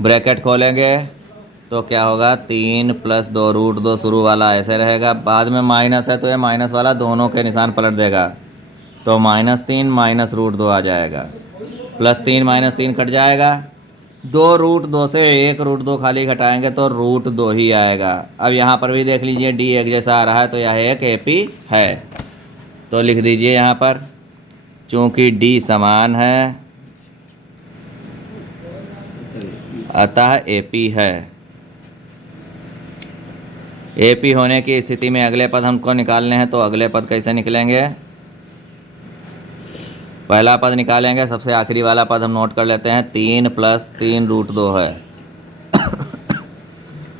ब्रैकेट खोलेंगे तो क्या होगा 3 प्लस 2 रूट 2, शुरू वाला ऐसे रहेगा, बाद में माइनस है तो ये माइनस वाला दोनों के निशान पलट देगा, तो -3 माइनस रूट 2 आ जाएगा, +3 -3 कट जाएगा, 2 रूट 2 से 1 रूट 2 खाली घटाएंगे तो रूट 2 ही आएगा। अब यहाँ पर भी देख लीजिए डी एक जैसा आ रहा है, तो यह एक AP है, तो लिख दीजिए यहाँ पर, चूँकि डी समान है अतः AP है। AP होने की स्थिति में अगले पद हमको निकालने हैं, तो अगले पद कैसे निकलेंगे, पहला पद निकालेंगे, सबसे आखिरी वाला पद हम नोट कर लेते हैं, 3 प्लस 3 रूट 2 है।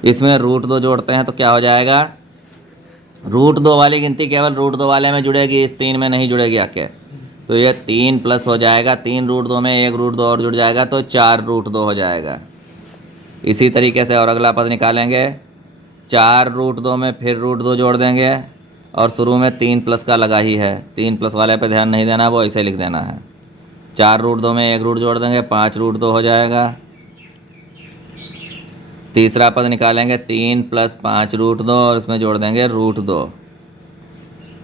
इसमें रूट 2 जोड़ते हैं तो क्या हो जाएगा, रूट 2 वाली गिनती केवल रूट 2 वाले में जुड़ेगी, इस 3 में नहीं जुड़ेगी आके, तो ये 3 प्लस हो जाएगा, 3 रूट 2 में 1 रूट 2 और जुड़ जाएगा, तो 4 रूट 2 हो जाएगा। इसी तरीके से और अगला पद निकालेंगे, 4 रूट 2 में फिर रूट 2 जोड़ देंगे, और शुरू में 3 प्लस का लगा ही है, 3 प्लस वाले पे ध्यान नहीं देना, वो ऐसे लिख देना है। 4 रूट 2 में 1 रूट जोड़ देंगे, 5 रूट 2 हो जाएगा। तीसरा पद निकालेंगे 3 प्लस 5 रूट 2, और इसमें जोड़ देंगे रूट 2,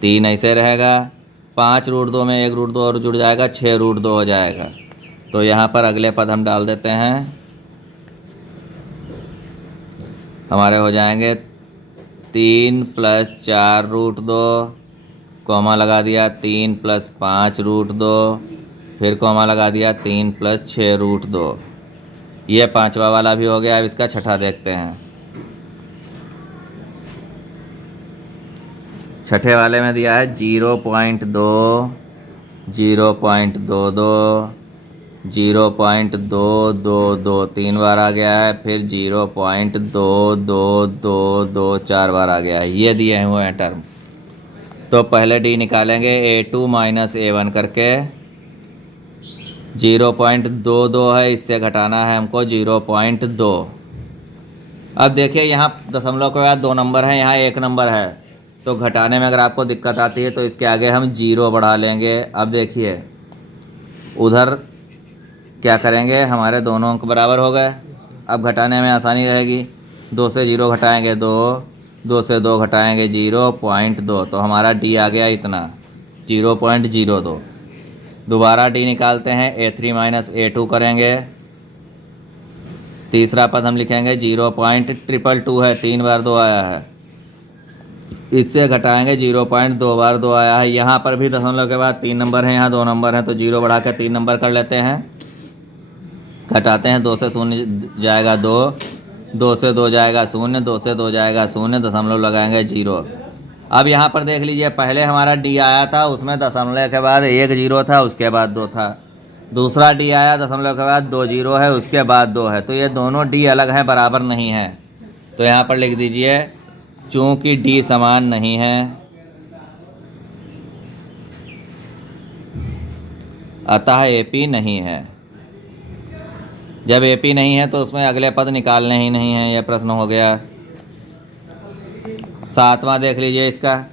3 ऐसे रहेगा, 5 रूट 2 में 1 रूट 2 और जुड़ जाएगा, 6 रूट 2 हो जाएगा। तो यहाँ पर अगले पद हम डाल देते हैं, हमारे हो जाएंगे 3 प्लस 4 रूट 2, कॉमा लगा दिया 3 प्लस 5 रूट 2, फिर कॉमा लगा दिया 3 प्लस 6 रूट 2। ये 5वां वाला भी हो गया। अब इसका छठा देखते हैं। छठे वाले में दिया है 0.2, 0.22, 0.222, 3 बार आ गया है, फिर 0.2222 4 बार आ गया है, ये दिए हुए हैं टर्म। तो पहले डी निकालेंगे A2 माइनस A1 करके, 0.22 है, इससे घटाना है हमको 0.2। अब देखिए यहाँ दशमलव के बाद 2 नंबर हैं, यहाँ 1 नंबर है, तो घटाने में अगर आपको दिक्कत आती है तो इसके आगे हम 0 बढ़ा लेंगे। अब देखिए उधर क्या करेंगे, हमारे दोनों अंक बराबर हो गए, अब घटाने में आसानी रहेगी। 2 से 0 घटाएंगे 2, 2 से 2 घटाएंगे 0.2, तो हमारा डी आ गया इतना 0.02। दोबारा डी निकालते हैं, A3 माइनस A2 करेंगे, तीसरा पद हम लिखेंगे 0.222 है, 3 बार 2 आया है, इससे घटाएंगे 0.2 बार 2 आया है। यहाँ पर भी दशमलव के बाद 3 नंबर हैं, यहाँ 2 नंबर हैं, तो 0 बढ़ा कर 3 नंबर कर लेते हैं, घटाते हैं, 2 से 0 जाएगा 2, 2 से 2 जाएगा 0, 2 से 2 जाएगा 0, दशमलव लगाएंगे 0। अब यहाँ पर देख लीजिए पहले हमारा डी आया था, उसमें दशमलव के बाद 1 0 था, उसके बाद 2 था। दूसरा डी आया, दशमलव के बाद 2 0 है, उसके बाद 2 है, तो ये दोनों डी अलग हैं, बराबर नहीं है। तो यहाँ पर लिख दीजिए चूँकि डी समान नहीं है अतः AP नहीं है। जब AP नहीं है तो उसमें अगले पद निकालने ही नहीं है, यह प्रश्न हो गया। 7वां देख लीजिए इसका,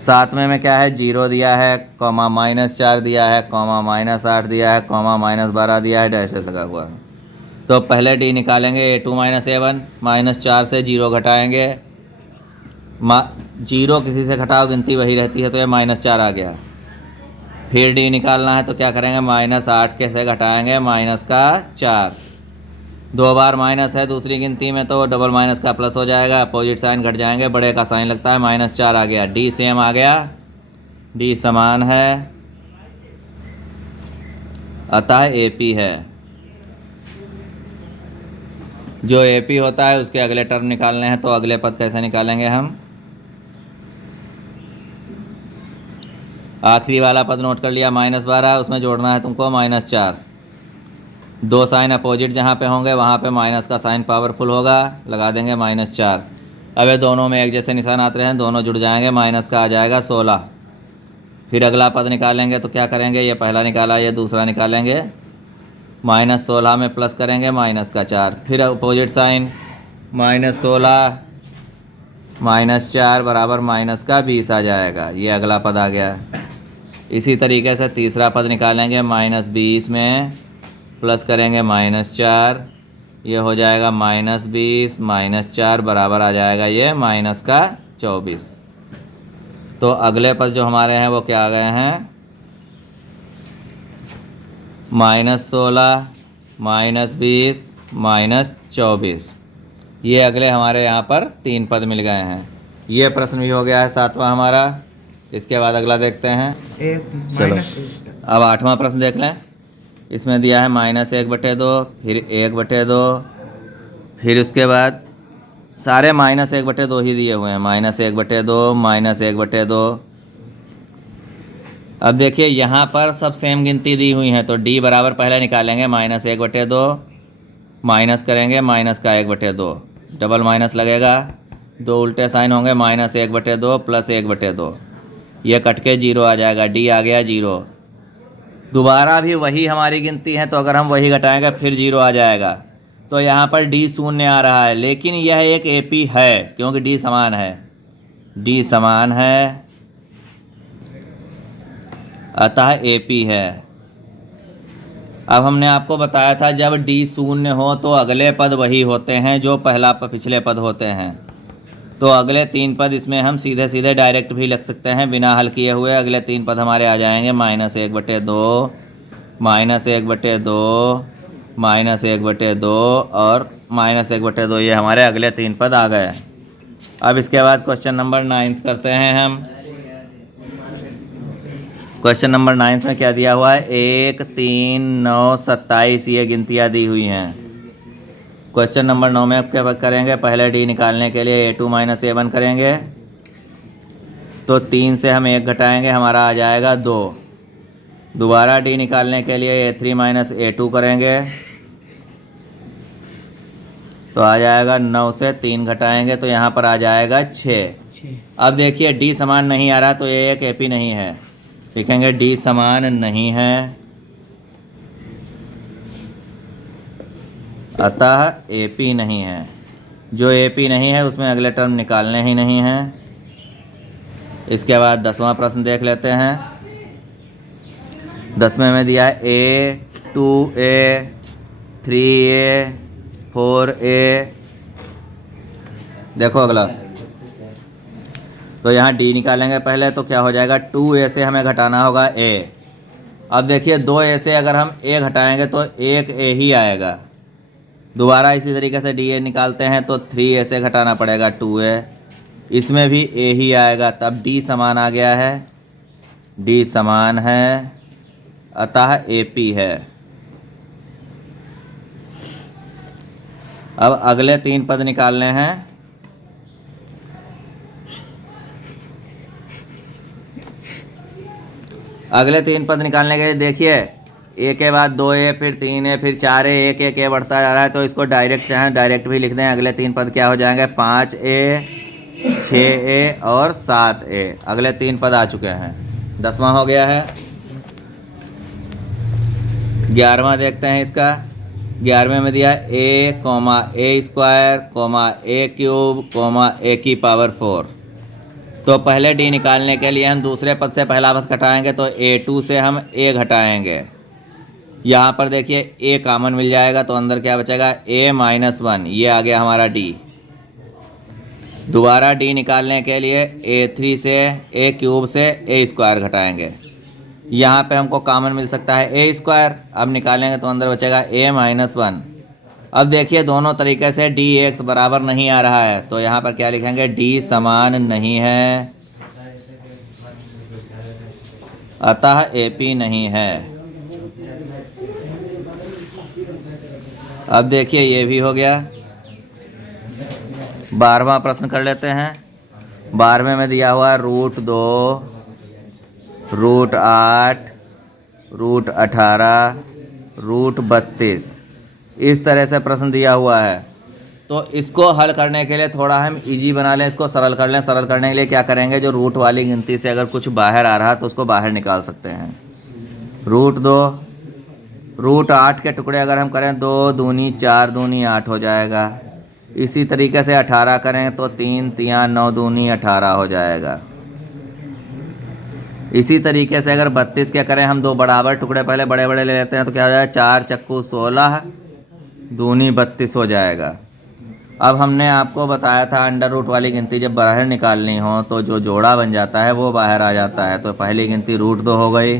सातवें में क्या है, 0 दिया है, कॉमा -4 दिया है, कॉमा -8 दिया है, कॉमा -12 दिया है, डैश लगा हुआ है। तो पहले डी निकालेंगे, A2 - A1, -4 से 0 घटाएंगे, 0 किसी से घटाओ गिनती वही रहती है, तो ये -4 आ गया। फिर डी निकालना है तो क्या करेंगे, -8 कैसे घटाएंगे, -4, 2 बार माइनस है दूसरी गिनती में तो डबल माइनस का प्लस हो जाएगा, अपोजिट साइन घट जाएंगे, बड़े का साइन लगता है, -4 आ गया। डी सेम आ गया, डी समान है, अतः AP है। जो AP होता है उसके अगले टर्म निकालने हैं, तो अगले पद कैसे निकालेंगे हम, आखिरी वाला पद नोट कर लिया, -12, उसमें जोड़ना है तुमको -4, 2 साइन अपोजिट जहाँ पे होंगे वहाँ पे माइनस का साइन पावरफुल होगा, लगा देंगे -4। अब ये दोनों में एक जैसे निशान आते हैं, दोनों जुड़ जाएंगे, माइनस का आ जाएगा 16। फिर अगला पद निकालेंगे तो क्या करेंगे, ये पहला निकाला, ये दूसरा निकालेंगे, -16 में प्लस करेंगे -4, फिर अपोजिट साइन, -16 -4 बराबर -20 आ जाएगा, ये अगला पद आ गया। इसी तरीके से तीसरा पद निकालेंगे, -20 में प्लस करेंगे -4, ये हो जाएगा -20 -4 बराबर आ जाएगा ये -24। तो अगले पद जो हमारे हैं वो क्या आ गए हैं, -16 -20 -24, ये अगले हमारे यहाँ पर 3 पद मिल गए हैं। ये प्रश्न भी हो गया है 7वां हमारा। इसके बाद अगला देखते हैं, चलो अब 8वां प्रश्न देख लें। इसमें दिया है -1/2, फिर 1/2, फिर उसके बाद सारे -1/2 ही दिए हुए हैं, -1/2 -1/2। अब देखिए यहाँ पर सब सेम गिनती दी हुई हैं, तो डी बराबर पहले निकालेंगे, -1/2 माइनस करेंगे माइनस का 1/2, डबल माइनस लगेगा, 2 उल्टे साइन होंगे, -1/2 प्लस 1/2, ये कट के 0 आ जाएगा, डी आ गया 0। दोबारा भी वही हमारी गिनती है, तो अगर हम वही घटाएंगे फिर 0 आ जाएगा, तो यहाँ पर डी शून्य आ रहा है, लेकिन यह एक AP है क्योंकि डी समान है, डी समान है, अतः AP है। अब हमने आपको बताया था जब डी शून्य हो तो अगले पद वही होते हैं जो पिछले पद होते हैं, तो अगले 3 पद इसमें हम सीधे सीधे डायरेक्ट भी लिख सकते हैं बिना हल किए हुए। अगले 3 पद हमारे आ जाएंगे, -1/2 -1/2 -1/2 और -1/2, ये हमारे अगले 3 पद आ गए। अब इसके बाद क्वेश्चन नंबर 9 करते हैं हम। क्वेश्चन नंबर 9 में क्या दिया हुआ है, 1 3 9 27 ये गिनतियाँ दी हुई हैं। क्वेश्चन नंबर 9 में अब क्या करेंगे, पहले डी निकालने के लिए A2 - A1 करेंगे, तो 3 से हम 1 घटाएंगे, हमारा आ जाएगा 2। दोबारा डी निकालने के लिए A3 - A2 करेंगे, तो आ जाएगा 9 से 3 घटाएंगे, तो यहाँ पर आ जाएगा 6। अब देखिए डी समान नहीं आ रहा, तो ये एक AP नहीं है, लिखेंगे डी समान नहीं है, अतः AP नहीं है। जो AP नहीं है उसमें अगले टर्म निकालने ही नहीं हैं। इसके बाद 10वां प्रश्न देख लेते हैं। 10वें में दिया है A 2A 3A 4A। देखो अगला, तो यहाँ डी निकालेंगे पहले, तो क्या हो जाएगा, 2A से हमें घटाना होगा A। अब देखिए 2A से अगर हम A घटाएंगे तो 1A ही आएगा। दोबारा इसी तरीके से डी निकालते हैं तो 3A से घटाना पड़ेगा 2A, इसमें भी A ही आएगा, तब डी समान आ गया है, डी समान है, अतः AP है। अब अगले 3 पद निकालने हैं। अगले 3 पद निकालने के लिए देखिए A के बाद 2A फिर 3A फिर 4A, 1 बढ़ता जा रहा है, तो इसको डायरेक्ट चाहें डायरेक्ट भी लिख दें। अगले 3 पद क्या हो जाएंगे, 5A 6A और 7A। अगले 3 पद आ चुके हैं, 10वां हो गया है। 11वां देखते हैं इसका। 11वें में दिया A, A² A³ A की पावर 4। तो पहले डी निकालने के लिए हम दूसरे पद से पहला पद घटाएंगे, तो A2 से हम A घटाएंगे। यहाँ पर देखिए A कॉमन मिल जाएगा, तो अंदर क्या बचेगा, A-1, ये आ गया हमारा D। दोबारा D निकालने के लिए A3 से A³ से A² घटाएंगे। यहाँ पे हमको कॉमन मिल सकता है A², अब निकालेंगे तो अंदर बचेगा A-1। अब देखिए दोनों तरीके से dx बराबर नहीं आ रहा है, तो यहाँ पर क्या लिखेंगे, d समान नहीं है, अतः AP नहीं है। अब देखिए ये भी हो गया। 12वां प्रश्न कर लेते हैं। 12वें में दिया हुआ √2, √8, √18, √32, इस तरह से प्रश्न दिया हुआ है। तो इसको हल करने के लिए थोड़ा हम इजी बना लें, इसको सरल कर लें। सरल करने के लिए क्या करेंगे, जो रूट वाली गिनती से अगर कुछ बाहर आ रहा है तो उसको बाहर निकाल सकते हैं। √2, √8 के टुकड़े अगर हम करें 2 दूनी 4 दूनी 8 हो जाएगा। इसी तरीके से 18 करें तो 3 तियाँ 9 दूनी 18 हो जाएगा। इसी तरीके से अगर 32 के करें हम, 2 बराबर टुकड़े पहले बड़े बड़े ले लेते हैं, तो क्या हो जाएगा, 4 चक्कू 16 दूनी 32 हो जाएगा। अब हमने आपको बताया था अंडर रूट वाली गिनती जब बाहर निकालनी हो तो जो जोड़ा बन जाता है वो बाहर आ जाता है। तो पहली गिनती √2 हो गई।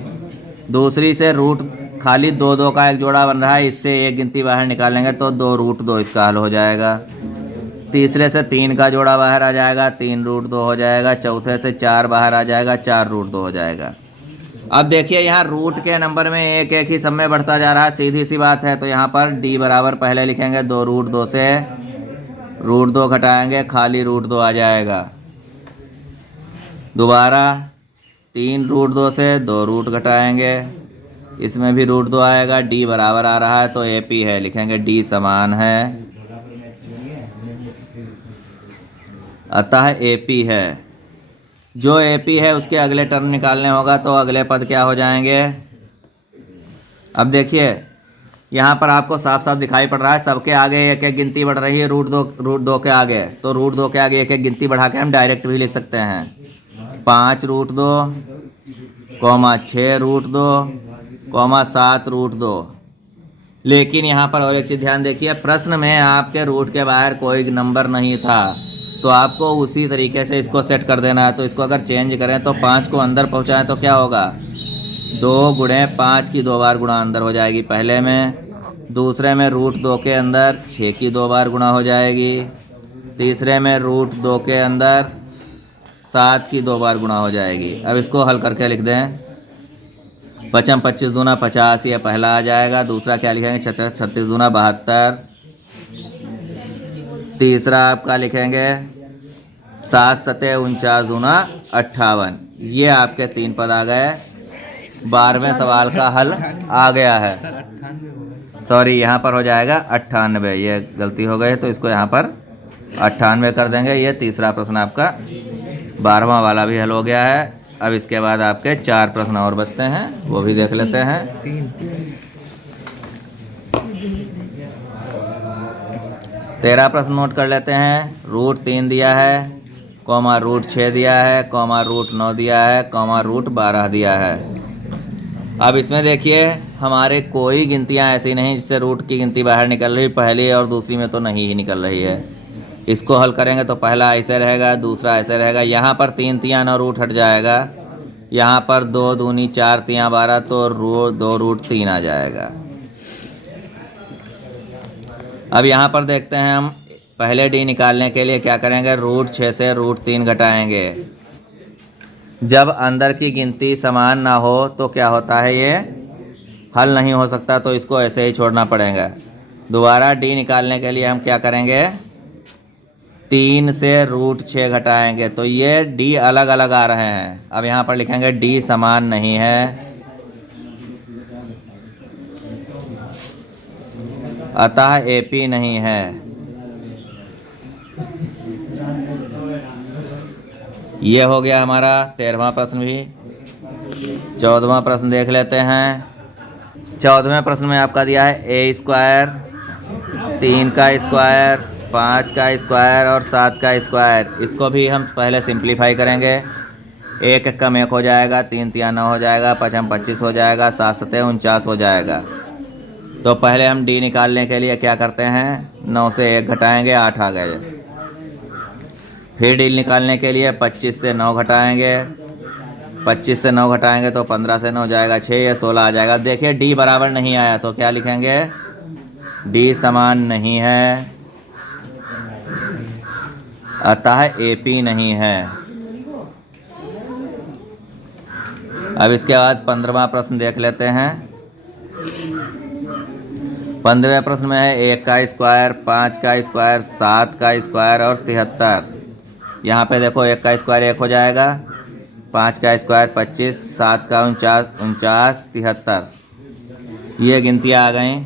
दूसरी से रूट खाली 2 का एक जोड़ा बन रहा है, इससे एक गिनती बाहर निकालेंगे तो 2√2 इसका हल हो जाएगा। तीसरे से 3 का जोड़ा बाहर आ जाएगा, 3√2 हो जाएगा। चौथे से 4 बाहर आ जाएगा, 4√2 हो जाएगा। अब देखिए यहाँ रूट के नंबर में एक एक ही सब में बढ़ता जा रहा है, सीधी सी बात है। तो यहाँ पर d बराबर पहले लिखेंगे 2√2 से √2 घटाएंगे, खाली √2 आ जाएगा। दोबारा 3√2 से 2 रूट घटाएंगे, इसमें भी √2 आएगा। d बराबर आ रहा है तो AP है, लिखेंगे d समान है, अतः AP है। जो AP है उसके अगले टर्म निकालने होगा, तो अगले पद क्या हो जाएंगे। अब देखिए यहाँ पर आपको साफ साफ दिखाई पड़ रहा है, सबके आगे एक एक गिनती बढ़ रही है √2 के आगे। तो √2 के आगे एक एक गिनती बढ़ा के हम डायरेक्ट भी लिख सकते हैं। 5√2, 6√2, 7√2। लेकिन यहाँ पर और एक चीज़ ध्यान देखिए, प्रश्न में आपके रूट के बाहर कोई नंबर नहीं था, तो आपको उसी तरीके से इसको सेट कर देना है। तो इसको अगर चेंज करें तो 5 को अंदर पहुँचाएं तो क्या होगा, 2 गुणे 5 की 2 बार गुणा अंदर हो जाएगी पहले में। दूसरे में √2 के अंदर 6 की 2 बार गुणा हो जाएगी। तीसरे में √2 के अंदर 7 की 2 बार गुणा हो जाएगी। अब इसको हल करके लिख दें। 5 25 दूना 50, ये पहला आ जाएगा। दूसरा क्या लिखेंगे, 36 दूना 72। तीसरा आपका लिखेंगे 7 सते 49 दूना 58। ये आपके 3 पद आ गए। 12वें सवाल का हल आ गया है। सॉरी, यहाँ पर हो जाएगा 98, ये गलती हो गई, तो इसको यहाँ पर 98 कर देंगे। ये तीसरा प्रश्न आपका 12वां वाला भी हल हो गया है। अब इसके बाद आपके 4 प्रश्न और बचते हैं, वो भी देख लेते हैं। 13 प्रश्न नोट कर लेते हैं। √3 दिया है, √6 दिया है, √9 दिया है, √12 दिया है। अब इसमें देखिए हमारे कोई गिनतियां ऐसी नहीं जिससे रूट की गिनती बाहर निकल रही, पहली और दूसरी में तो नहीं ही निकल रही है। इसको हल करेंगे तो पहला ऐसे रहेगा, दूसरा ऐसे रहेगा। यहाँ पर 3 तियाँ 9 रूट हट जाएगा। यहाँ पर 2 दूनी 4 तियाँ 12, तो 2√3 आ जाएगा। अब यहाँ पर देखते हैं हम, पहले d निकालने के लिए क्या करेंगे, √6 से √3 घटाएंगे। जब अंदर की गिनती समान ना हो तो क्या होता है, ये हल नहीं हो सकता, तो इसको ऐसे ही छोड़ना पड़ेगा। दोबारा d निकालने के लिए हम क्या करेंगे, 3 से √6 घटाएंगे, तो ये d अलग अलग आ रहे हैं। अब यहाँ पर लिखेंगे d समान नहीं है, अतः AP नहीं है। ये हो गया हमारा 13वां प्रश्न भी। 14वां प्रश्न देख लेते हैं। 14वें प्रश्न में आपका दिया है A², 3 का स्क्वायर, 5 का स्क्वायर और 7 का स्क्वायर, इसको भी हम पहले सिंप्लीफाई करेंगे। 1 कम 1 हो जाएगा, 3 तिया 9 हो जाएगा, 5 25 हो जाएगा, 7 सते 49 हो जाएगा। तो पहले हम डी निकालने के लिए क्या करते हैं, 9 से 1 घटाएंगे, 8 आ गए। फिर डी निकालने के लिए 25 से 9 घटाएंगे, 25 से 9 घटाएंगे तो 15 से 9 जाएगा 6, या 16 आ जाएगा। देखिए डी बराबर नहीं आया तो क्या लिखेंगे, डी समान नहीं है, अतः एपी नहीं है। अब इसके बाद 15वां प्रश्न देख लेते हैं। 15वें प्रश्न में है 1 का स्क्वायर, 5 का स्क्वायर, 7 का स्क्वायर और 73। यहाँ पे देखो 1 का स्क्वायर 1 हो जाएगा, 5 का स्क्वायर 25, 7 का 49, 73, ये गिनतियाँ आ गई।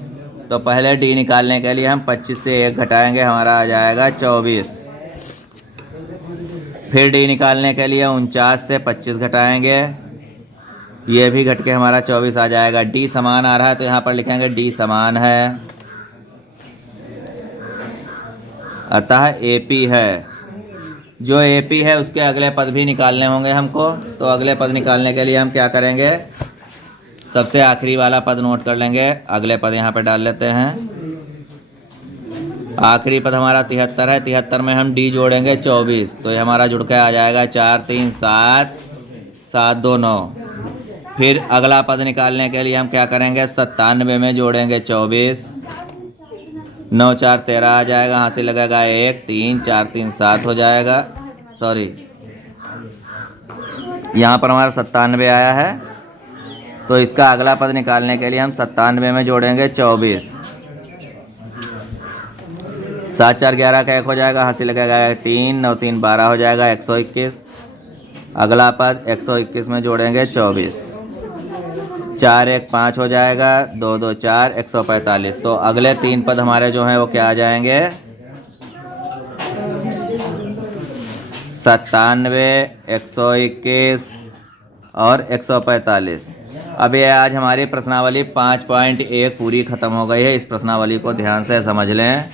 तो पहले डी निकालने के लिए हम 25 से 1 घटाएंगे, हमारा आ जाएगा 24। फिर डी निकालने के लिए 49 से 25 घटाएंगे, ये भी घट के हमारा 24 आ जाएगा। डी समान आ रहा है तो यहाँ पर लिखेंगे डी समान है, अतः एपी है। जो एपी है उसके अगले पद भी निकालने होंगे हमको, तो अगले पद निकालने के लिए हम क्या करेंगे, सबसे आखिरी वाला पद नोट कर लेंगे, अगले पद यहाँ पे डाल लेते हैं। आखिरी पद हमारा 73 है, 73 में हम डी जोड़ेंगे 24, तो ये हमारा जुड़ के आ जाएगा 4 3 7, 7 2 9। फिर अगला पद निकालने के लिए हम क्या करेंगे, 97 में जोड़ेंगे 24, 9 4 13 आ जाएगा, यहाँ से लगेगा 1 3 4 3 7 हो जाएगा। सॉरी, यहाँ पर हमारा 97 आया है, तो इसका अगला पद निकालने के लिए हम 97 में जोड़ेंगे 24, 7 4 11 का 1 हो जाएगा, यहाँ से लगेगा 3 9 3 12 हो जाएगा 121। अगला पद 121 में जोड़ेंगे 24, 4 1 5 हो जाएगा, 2 2 4 145। तो अगले 3 पद हमारे जो हैं वो क्या आ जाएंगे, 97, 121 और 145। अब ये आज हमारी प्रश्नावली 5.1 पूरी ख़त्म हो गई है। इस प्रश्नावली को ध्यान से समझ लें।